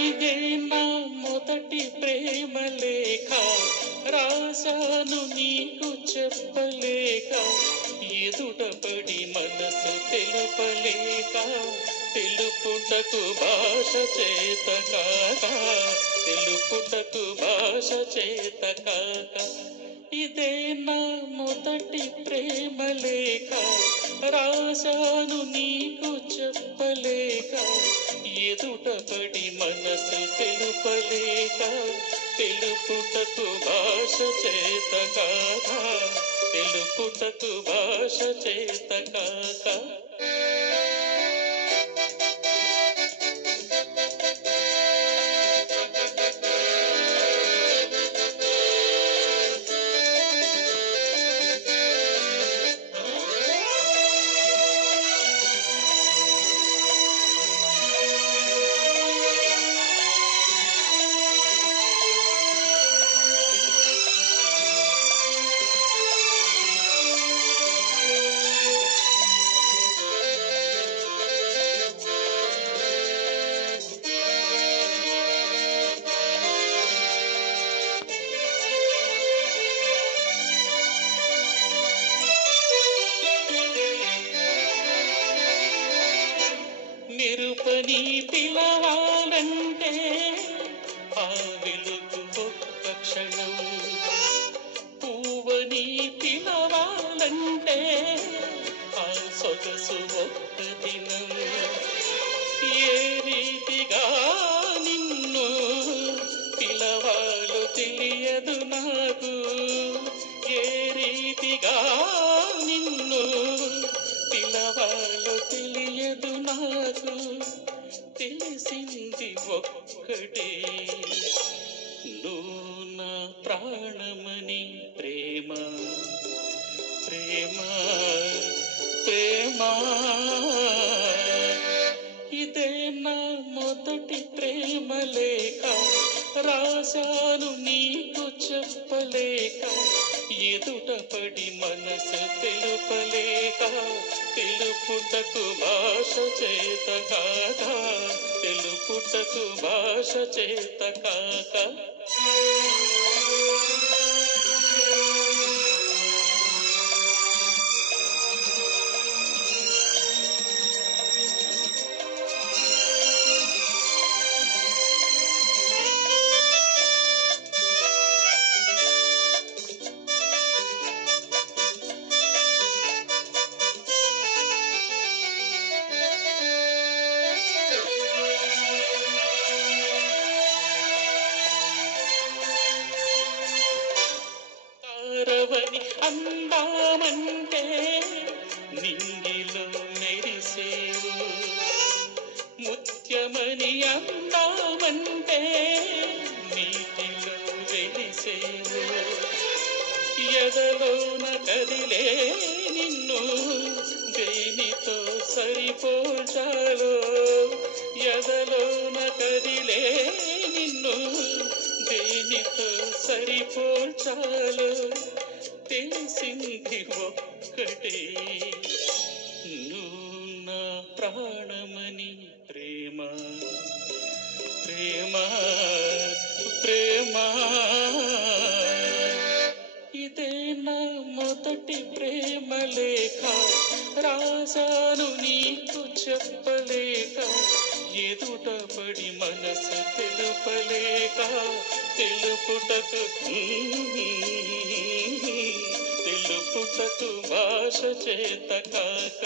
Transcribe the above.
ఇదే నా మొదటి ప్రేమ లేఖ, రాశాను నీకు చెప్పలేక, ఎదుటపడి మనసు తెలుపలేక, తెలుపుటకు భాష చేత కాక, తెలుపుటకు భాష చేత కాక. ఇదే నా మొదటి ప్రేమ లేఖ, రాశాను నీకు చెప్పలేక, ఎదుటపడి మనసు తెలుపలేక, తెలుపుటకు భాష చేత కాక, తెలుపుటకు భాష చేత కాక. నిరుపని పిలవాలంటే ఆ వెలుగు ఒక్క క్షణం, పువ్వని పిలవాలంటే ఆ సొగసు ఒక్క దినం. ఏ రీతిగా నిన్ను పిలవాలో తెలియదు నాకు, ఏ రీతిగా నిన్ను పిలవాలో తెలియదు నాకు. తెలిసింది ఒక్కటే, నువ్వు నా ప్రాణమని. ప్రేమ ప్రేమ ప్రేమ, ఇదే నా మొదటి ప్రేమ లేఖ, రాశాను నీకు చెప్పలేక, ఎదుటపడి మనసు తెలుపలేక, తెలుపుటకు భాష చేత కాక, తెలుపుటకు భాష చేత కాక. రవని అందామంటే నింగిలో మెరిసేవు, ముత్యమని అందామంటే నీటిలో వెలిసేవు. ఎదలోన కదిలే నిన్ను దేనితో సరిపోల్చాలో, ఎదలోన కదిలే నిన్ను దేనితో సరిపోల్చాలో. తెలిసింది ఒక్కటే, నువ్వు నా ప్రాణమని. ప్రేమ ప్రేమ ప్రేమ, ఇదే నా మొదటి ప్రేమ లేఖ, రాశాను నీకు చెప్పలేక, ఎదుటపడి మనసు తెలుపలేక, తెలుపుటకు తెలుపుటకు భాష చేత కాక.